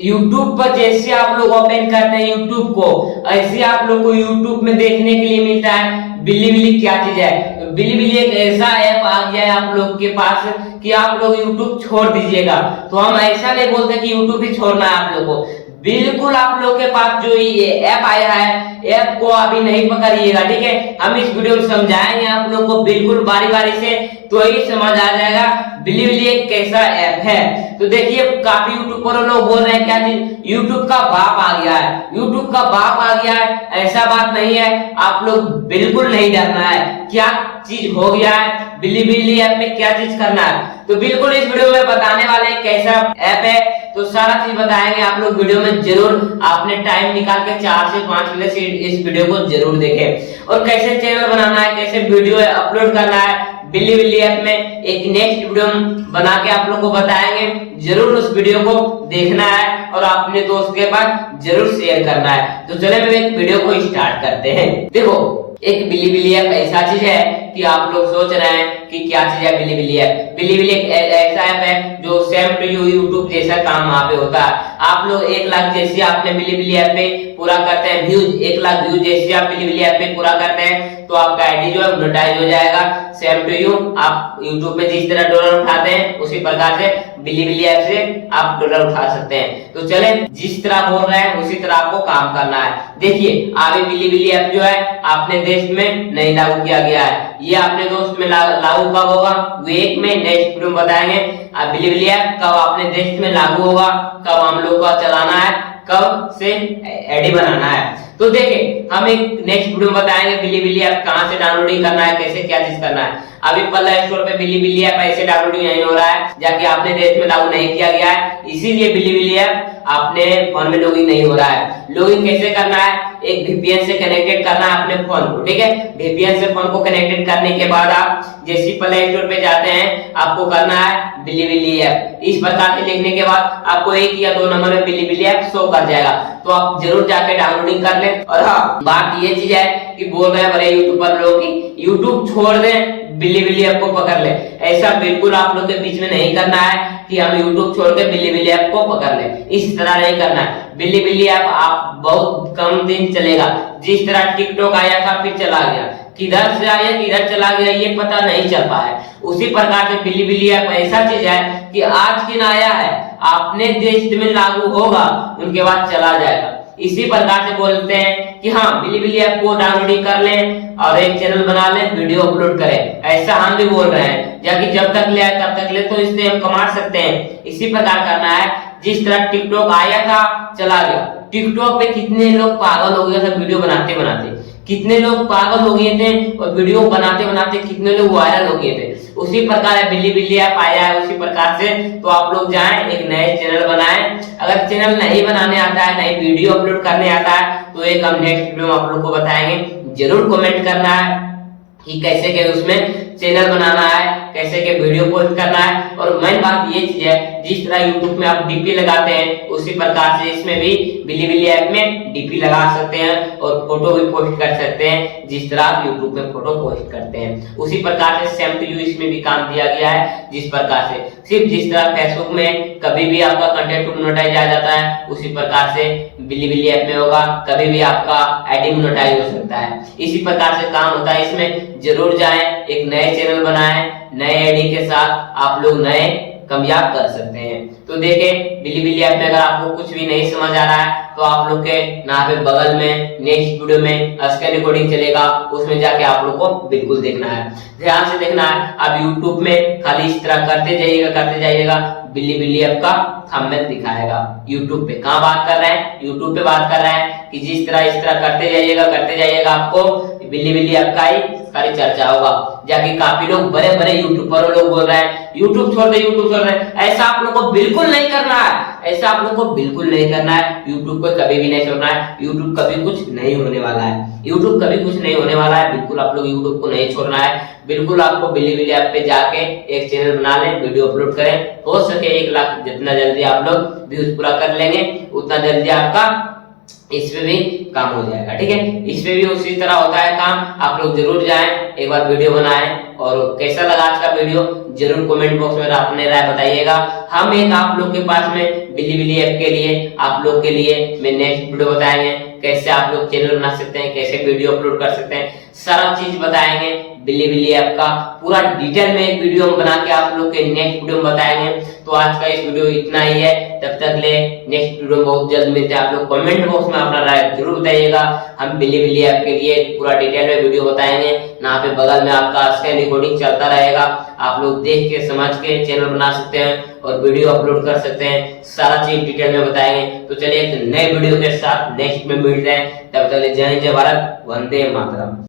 YouTube पर जैसे आप लोग ओपन करते हैं यूट्यूब को, ऐसे आप लोग को यूट्यूब में देखने के लिए मिलता है बिलीबिली। क्या चीज है? तो बिलीबिली एक ऐसा ऐप आ गया है आप लोग के पास कि आप लोग यूट्यूब छोड़ दीजिएगा। तो हम ऐसा नहीं बोलते कि यूट्यूब ही छोड़ना है आप लोग को, बिल्कुल आप लोग के पास जो ये ऐप आया है, ऐप को अभी नहीं पकड़िएगा, ठीक है। हम इस वीडियो में समझाएंगे आप लोग को बिल्कुल बारी बारी से, तो ही समझ आ जाएगा बिलीबिली एक कैसा ऐप है। तो देखिए काफी यूट्यूबर लोग बोल रहे हैं क्या चीज, यूट्यूब का बाप आ गया है, यूट्यूब का बाप आ गया है। ऐसा बात नहीं है, आप लोग बिल्कुल नहीं डरना है। क्या चीज हो गया है बिलीबिली ऐप में, क्या चीज करना है, तो बिल्कुल इस वीडियो में बताने वाले कैसा ऐप है। तो सारा चीज बताएंगे आप लोग वीडियो में, जरूर आपने टाइम निकाल के 4 से 5 मिनट से इस वीडियो को जरूर देखें। और कैसे चैनल बनाना है, कैसे वीडियो अपलोड करना है बिलीबिली ऐप में, एक नेक्स्ट वीडियो बना के आप लोग को बताएंगे। जरूर उस वीडियो को देखना है और अपने दोस्त के पास जरूर शेयर करना है। तो चले हम एक वीडियो को स्टार्ट करते हैं। देखो एक बिलीबिली ऐप ऐसा चीज है कि आप लोग सोच रहे हैं कि क्या चीज है बिलीबिली ऐप। बिलीबिली एक ऐसा ऐप है जो सेम टू यू यूट्यूब जैसा काम वहां पे होता है। आप लोग 1 लाख जैसे आपने बिलीबिली ऐप पे पूरा करते हैं व्यूज, 1 लाख व्यूज जैसे आप बिलीबिली ऐप पे पूरा करते हैं तो आपका आईडी जो है मोनेटाइज हो जाएगा। सेम टू यू आप यूट्यूब में जिस तरह डॉलर उठाते हैं उसी प्रकार से बिलीबिली ऐप से आप डॉलर उठा सकते हैं। तो चले जिस तरह बोल रहे हैं उसी तरह आपको काम करना है। देखिए अभी बिलीबिली ऐप जो है अपने देश में नहीं लागू किया गया है, ये अपने दोस्त में लागू कब होगा वो एक में नेक्स्ट वीडियो में बताएंगे। अब बिलीबिली ऐप कब अपने देश में लागू होगा, कब हम लोग को चलाना है, कब से आईडी बनाना है। तो देखिए हम एक नेक्स्ट वीडियो में बताएंगे बिलीबिली ऐप कहां से डाउनलोडिंग करना है, कैसे क्या चीज करना है। अभी प्ले स्टोर पे बिलीबिली ऐप ऐसे डाउनलोडिंग नहीं हो रहा है, जाके अपने देश में लागू नहीं किया गया है, इसीलिए बिलीबिली ऐप अपने फोन में लॉगिन नहीं हो रहा है। लॉगिन कैसे करना है, एक वीपीएन से कनेक्टेड करना है अपने फोन को, ठीक है। वीपीएन से फोन को कनेक्टेड करने के बाद आप जैसे प्ले स्टोर पे जाते हैं आपको करना है बिलीबिली ऐप। इस प्रकार से लिखने के बाद आपको 1 या 2 नंबर में बिलीबिली ऐप शो कर जाएगा, तो आप जरूर जाके डाउनलोडिंग कर लें। और हाँ बात ये चीज है कि बोल रहे हैं बड़े यूट्यूबर लोग की यूट्यूब छोड़ दें बिलीबिली ऐप को पकड़ ले, ऐसा बिल्कुल आप लोग के बीच में नहीं करना है कि हम यूट्यूब छोड़ के बिलीबिली ऐप को पकड़ ले, इस तरह नहीं करना है। बिलीबिली ऐप आप बहुत कम दिन चलेगा, जिस तरह टिकटॉक आया था फिर चला गया, किधर से आया किधर चला गया ये पता नहीं चल पाया, उसी प्रकार से बिलीबिली ऐप ऐसा चीज है कि आज दिन आया है अपने देश में लागू होगा उनके बाद चला जाएगा। इसी प्रकार से बोलते हैं कि हाँ बिलीबिली ऐप को डाउनलोड कर लें और एक चैनल बना लें, वीडियो अपलोड करें, ऐसा हम भी बोल रहे हैं, जाकि जब तक ले आए तब तक ले, तो इससे हम कमा सकते हैं। इसी प्रकार करना है, जिस तरह टिकटॉक आया था चला गया, टिकटॉक पे कितने लोग पागल हो गए थे वीडियो बनाते बनाते, कितने लोग पागल हो गए थे और वीडियो बनाते बनाते कितने लोग वायरल हो गए थे। उसी प्रकार बिलीबिली ऐप आया है उसी प्रकार से। तो आप लोग जाएं एक नए चैनल बनाएं, अगर चैनल नहीं बनाने आता है, नहीं वीडियो अपलोड करने आता है, तो एक हम नेक्स्ट वीडियो में आप लोग को बताएंगे। जरूर कमेंट करना है कि कैसे के उसमें चैनल बनाना है, कैसे के वीडियो पोस्ट करना है। और मेन बात ये चीज है, जिस तरह यूट्यूब में आप डीपी लगाते हैं उसी प्रकार से इसमें भी बिलीबिली ऐप में डीपी लगा सकते हैं और फोटो भी पोस्ट कर सकते हैं, जिस तरह आप यूट्यूब में फोटो पोस्ट करते हैं उसी प्रकार से सेम टू यू इसमें भी काम दिया गया है। जिस प्रकार से सिर्फ जिस तरह फेसबुक में कभी भी आपका कंटेंट मोनेटाइज आ जाता है, उसी प्रकार से बिलीबिली ऐप में होगा, कभी भी आपका आईडी मोनेटाइज हो सकता है। इसी प्रकार से काम होता है इसमें। जरूर जाएं एक नए चैनल बनाएं, नए आईडी के साथ आप लोग नए कामयाब कर सकते हैं। तो देखें बिलीबिली ऐप में अगर आपको कुछ भी नहीं समझ आ रहा है तो आप लोग के यहाँ पे बगल में नेक्स्ट वीडियो में स्क्रीन रिकॉर्डिंग चलेगा, उसमें जाके आप लोग को बिल्कुल देखना है, ध्यान से देखना है। अब यूट्यूब में खाली इस तरह करते जाइएगा, बिलीबिली ऐप का थंबनेल दिखाएगा। यूट्यूब पे कहाँ बात कर रहे हैं, यूट्यूब पे बात कर रहे हैं कि जिस तरह इस तरह करते जाइएगा आपको बिलीबिली ऐप का ही सारी चर्चा होगा। जाके काफी लोग बड़े बड़े यूट्यूबर लोग बोल रहे हैं यूट्यूब छोड़ दे, ऐसा आप लोग को बिल्कुल नहीं करना है, ऐसा आप लोग को बिल्कुल नहीं करना है। यूट्यूब को कभी भी नहीं छोड़ना है, यूट्यूब कभी कुछ नहीं होने वाला है, यूट्यूब कभी कुछ नहीं होने वाला है। बिल्कुल आप लोग यूट्यूब को नहीं छोड़ना है, बिल्कुल आपको बिलीबिली ऐप पे जाके एक चैनल बना लें, वीडियो अपलोड करें, हो सके 1 लाख जितना जल्दी आप लोग व्यूज पूरा कर लेंगे उतना जल्दी आपका इस पे भी काम हो जाएगा, ठीक है। इस पे भी उसी तरह होता है काम। आप लोग जरूर जाएं एक बार वीडियो बनाएं, और कैसा लगा आज का वीडियो जरूर कमेंट बॉक्स में अपने राय बताइएगा। हम एक आप लोग के पास में बिलीबिली ऐप के लिए आप लोग के लिए मैं नेक्स्ट वीडियो बताएंगे, कैसे आप लोग चैनल बना सकते हैं, कैसे वीडियो अपलोड कर सकते हैं, सारा चीज बताएंगे। बिलीबिली ऐप का पूरा डिटेल में एक वीडियो बना के आप लोग के नेक्स्ट वीडियो में बताएंगे। तो आज का इस वीडियो इतना ही है, तब तक ले नेक्स्ट वीडियो में बहुत जल्द मिलते हैं। आप लोग कमेंट बॉक्स में अपना राय जरूर बताइएगा, हम बिलीबिली ऐप के लिए पूरा डिटेल में वीडियो बताएंगे। यहाँ पे बगल में आपका स्क्रीन रिकॉर्डिंग चलता रहेगा, आप लोग देख के समझ के चैनल बना सकते हैं और वीडियो अपलोड कर सकते हैं, सारा चीज डिटेल में बताएंगे। तो चलिए एक नए वीडियो के साथ नेक्स्ट में मिलते हैं, तब तक जय हिंद, जय भारत, वंदे मातरम।